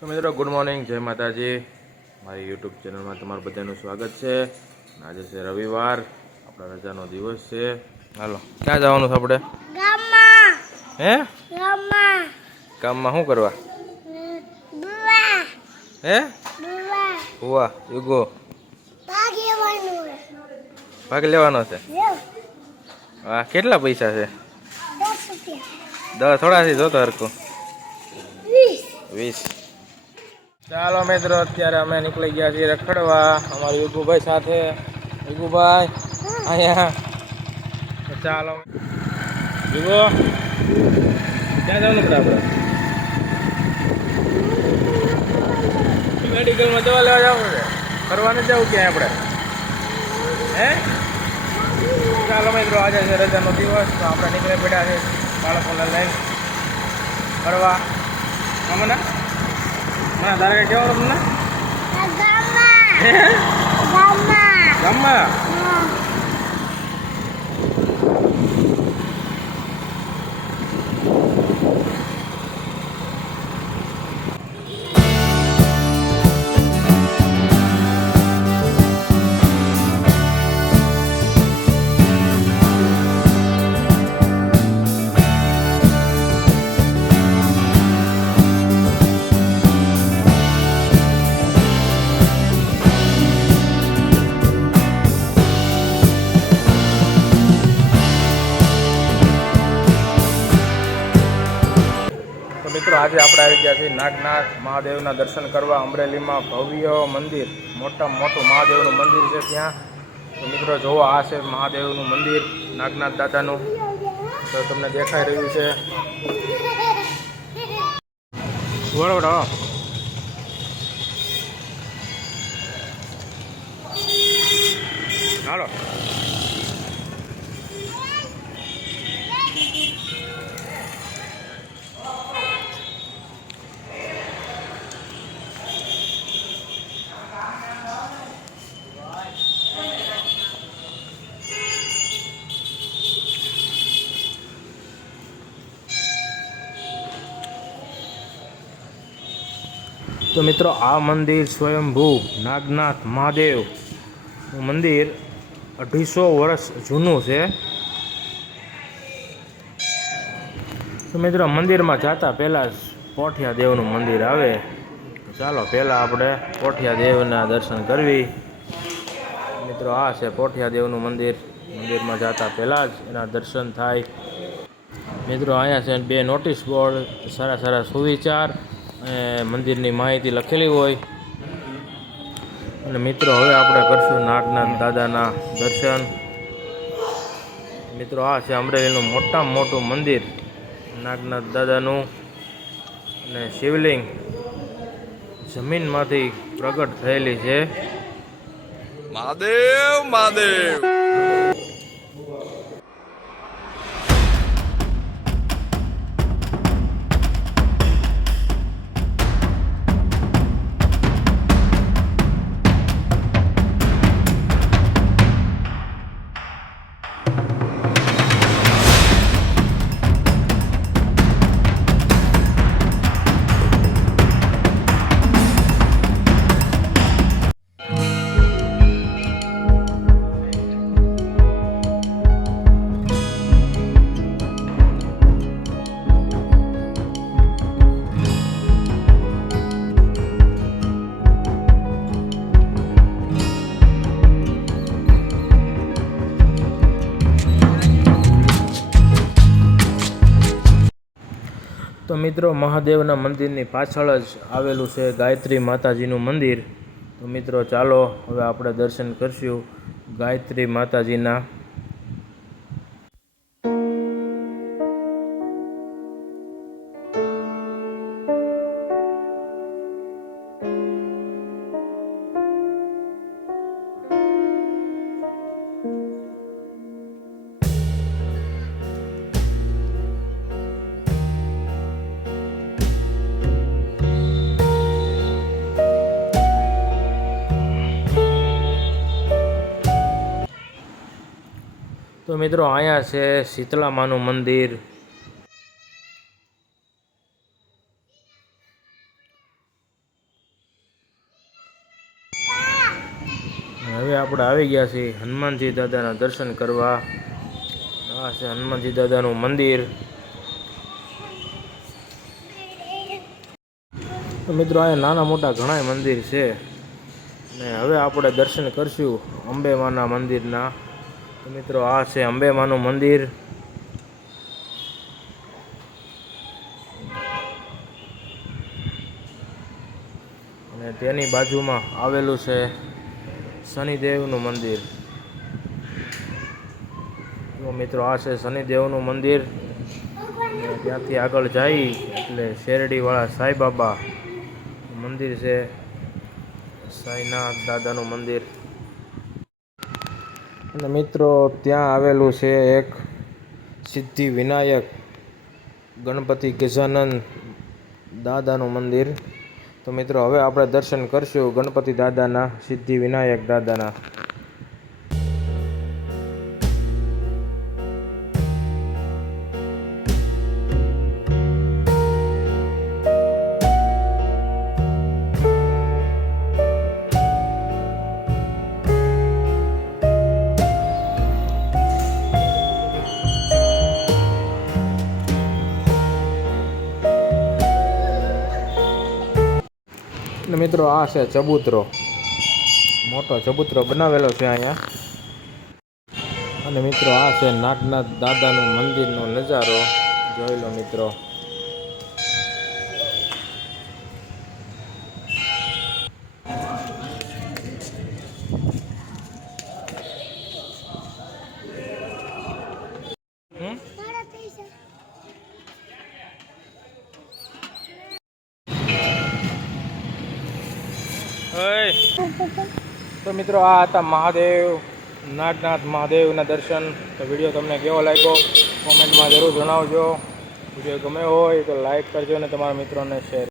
તો મિત્રો good morning જય માતાજી. મારી યુટ્યુબ ચેનલમાં તમારું બધાનું સ્વાગત છે. આજે છે રવિવાર. આપણા રજાનો દિવસ છે. હાલો ક્યાં જવાનું છે આપણે? હે? ગામમાં. શું કરવા? હે? હુવા યુગો ભાગ લેવાનો છે? હા કેટલા પૈસા છે? દસ થોડા છે જોતો હરકું વીસ. ચાલો મિત્રો, અત્યારે અમે નીકળી ગયા છીએ રખડવા. અમારા યુગુભાઈ સાથે. યુગુભાઈ અહીંયા. ચાલો. યુગો ક્યાં જવાનું આપણે? મેડિકલમાં દવા લેવા જવું છે? ફરવા નથી જવું ક્યાંય આપણે? હે? ચાલો મિત્રો, આજે છે રજાનો દિવસ, તો આપણે નીકળી પડ્યા છે બાળકોને લઈને ફરવા. આમાં ના તારે કઈ કેવાનું તમને? ગામમાં. ગામમાં. ગામમાં? આજે આપણે આવી ગયા છીએ નાગનાથ મહાદેવના દર્શન કરવા અમરેલીમાં ભવ્ય મંદિર મોટામાં મોટું મહાદેવનું મંદિર છે ત્યાં. મિત્રો જોવો આ છે મહાદેવનું મંદિર, નાગનાથ દાદાનું. તો તમને દેખાઈ રહ્યું છે. હો. હાલો. તો મિત્રો, આ મંદિર સ્વયંભૂ નાગનાથ મહાદેવ મંદિર અઢીસો વર્ષ જૂનું છે. તો મિત્રો, મંદિરમાં જતા પહેલાં જ પોઠિયા દેવનું મંદિર આવે. ચાલો, પહેલાં આપણે પોઠિયા દેવના દર્શન કરવી. મિત્રો, આ છે પોઠિયા દેવનું મંદિર. મંદિરમાં જતા પહેલાં જ એના દર્શન થાય. મિત્રો, અહીંયા છે બે નોટિસ બોર્ડ, સારા સારા સુવિચાર. અને મંદિરની માહિતી લખેલી હોય. અને મિત્રો, હવે આપણે કરશું નાગનાથ દાદાના દર્શન. મિત્રો, આ છે અમરેલીનું મોટામાં મોટું મંદિર, નાગનાથ દાદાનું. અને શિવલિંગ જમીનમાંથી પ્રગટ થયેલી છે. મહાદેવ મહાદેવ! મિત્રો, મહાદેવના મંદિરની પાછળ જ આવેલું છે ગાયત્રી માતાજીનું મંદિર. તો મિત્રો, ચાલો હવે આપણે દર્શન કરીશું ગાયત્રી માતાજીના તો મિત્રો અહીંયા છે શીતળામાનું મંદિર. હવે આપણે આવી ગયા છીએ હનુમાનજી દાદાના દર્શન કરવા. આ છે હનુમાનજી દાદાનું મંદિર. તો મિત્રો અહીંયા નાના મોટા ઘણા મંદિર છે. ને હવે આપણે દર્શન કરશું અંબેમાના મંદિરના. તો મિત્રો, આ છે અંબેમાનું મંદિર. અને તેની બાજુમાં આવેલું છે શનિદેવનું મંદિર. તો મિત્રો, આ છે શનિદેવનું મંદિર. ત્યાંથી આગળ જઈ એટલે શેરડીવાળા સાંઈબાબા મંદિર છે. સાંઈનાથ દાદાનું મંદિર. અને મિત્રો, ત્યાં આવેલું છે એક સિદ્ધિ વિનાયક ગણપતિ ગજાનંદ દાદાનું મંદિર. તો મિત્રો, હવે આપણે દર્શન કરશું ગણપતિ દાદાના સિદ્ધિ વિનાયક દાદાના. મિત્રો, આ છે ચબૂતરો. મોટો ચબૂતરો બનાવેલો છે અહીંયા. અને મિત્રો, આ છે નાગનાથ દાદાનું મંદિરનો નજારો. જોઈ લો મિત્રો. તો મિત્રો, આ હતા મહાદેવ, નાગનાથ મહાદેવના દર્શન. તો વીડિયો તમને કેવો લાગ્યો? કોમેન્ટમાં જરૂર જણાવજો. વીડિયો ગમે હોય તો લાઈક કરજો અને તમારા મિત્રોને શેર